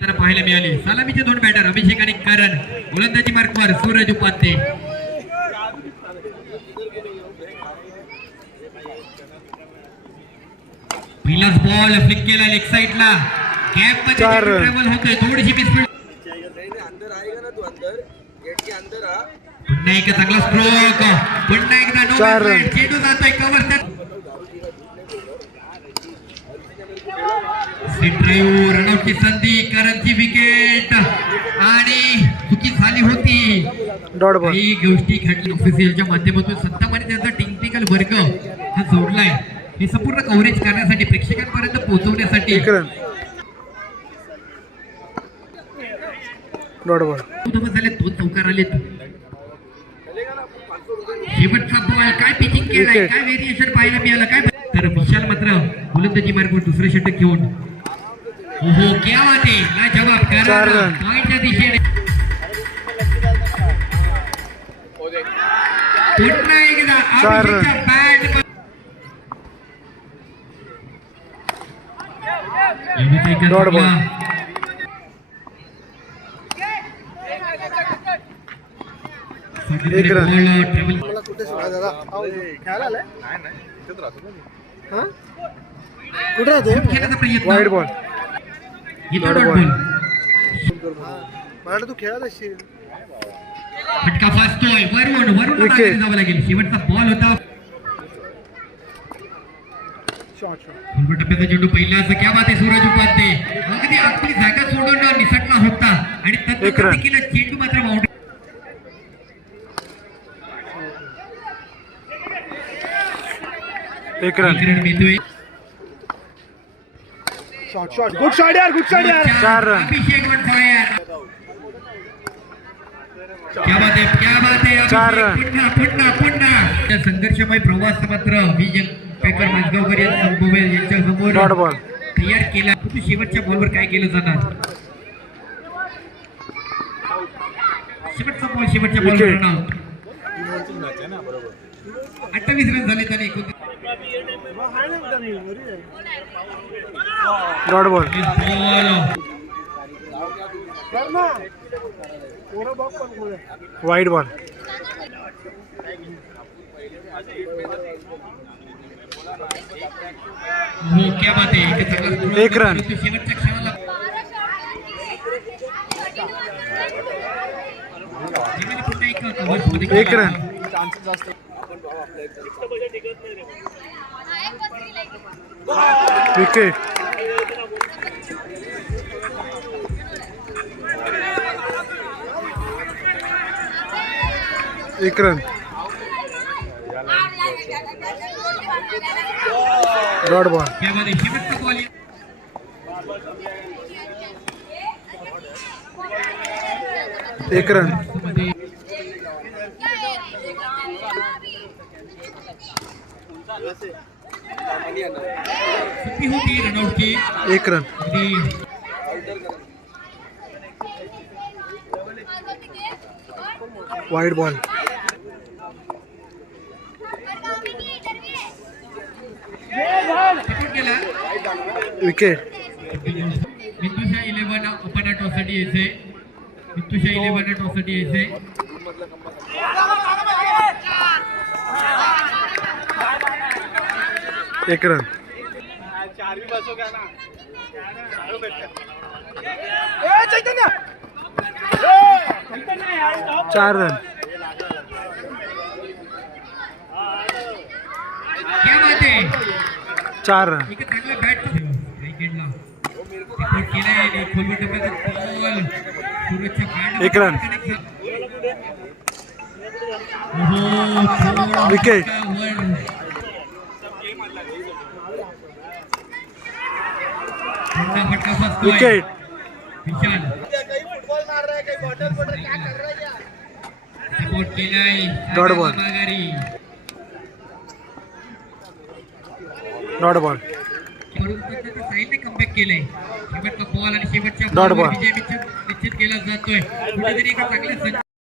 त्याला पाहायला मिळाली. सलामीचे दोन बॅटर अभिषेक आणि करण. गोलंदाजी मार्कवर सूरज उपाध्ये. पहिलाच बॉल फ्लिक केला लेग साईडला गॅपमध्ये. ट्रॅव्हल होतोय थोडीशी मिसफिल्ड पुन्हा एक चांगला स्ट्रोक पुन्हा एकदा नो. चेंडू जातोय. कव्हर ड्राईव्ह रनआउटची संधी करणची विकेट आणि चुकी झाली होती. काही गोष्टी घडली ऑफिसियलच्या माध्यमातून सत्तामाने त्यांचा टेक्निकल वर्ग हा जोडलाय. हे संपूर्ण कव्हरेज करण्यासाठी प्रेक्षकांपर्यंत पोहोचवण्यासाठी. झाले दोन चौकार आलेत. शेवटचा बॉल काय पिचिंग केलाय काय व्हेरिएशन पाहायला मिळालं काय तर विशाल मात्र गोलंदाजी मार्गवर दुसरं षटक घेऊन हो हो क्या आहे ना जवाब चार करा दिशेने पुन्हा एकदा अभिषेकच्या बॅट Dot ball. एक रन. मला कुठे सोडा दादा? खेळायला आलाय? हा? कुठे आहे ते खेळण्याचा प्रयत्न वाईट बॉल ball. ball. मला वाटलं तू खेळत असशील फटका फासतोय वरून वरून जावं लागेल. शेवटचा बॉल होता. टप्प्याचा चेंडू पहिला असं क्या बात आहे सूरज उपाध्ये. अगदी आपली जागा सोडून निसटला होता. आणि रन. देखील चेंडू मात्र बाउंड्री एक रन रन मिळतोय शॉट शॉट गुड शॉट यार. गुड शॉट यार चार रन चार संघर्षमय प्रवास मात्र विजय पेकर माजगावकर यांच्या यांच्या समोर तयार केला. तू शेवटच्या बॉलवर काय केलं जाणार? शेवटचा बॉल शेवटच्या बॉल Wicket. रन आउट अठ्ठावीस रन झाले त्याने एकूण डॉट बॉल. बॉल वाईट बॉल. एक रन. एक रन विकेट एक रन डॉट बॉल एक रनमध्ये सुट्टी होती रनआउटची एक रन. अगदी वाईट बॉल विकेट मित्तुशा इलेव्हन ओपन टॉससाठी यायचे. मित्तुशा इलेव्हन टॉससाठी यायचे. एक रन चार रन चार रन एक चांगला बॅट Dot ball. माघारी डॉट बॉल वरून त्याच्या साईडने कमबॅक केलंय शेवटचा बॉल आणि शेवटच्या Dot बॉलवर ball. विजय निश्चित निश्चित केला जातोय कुठेतरी एका चांगल्या संच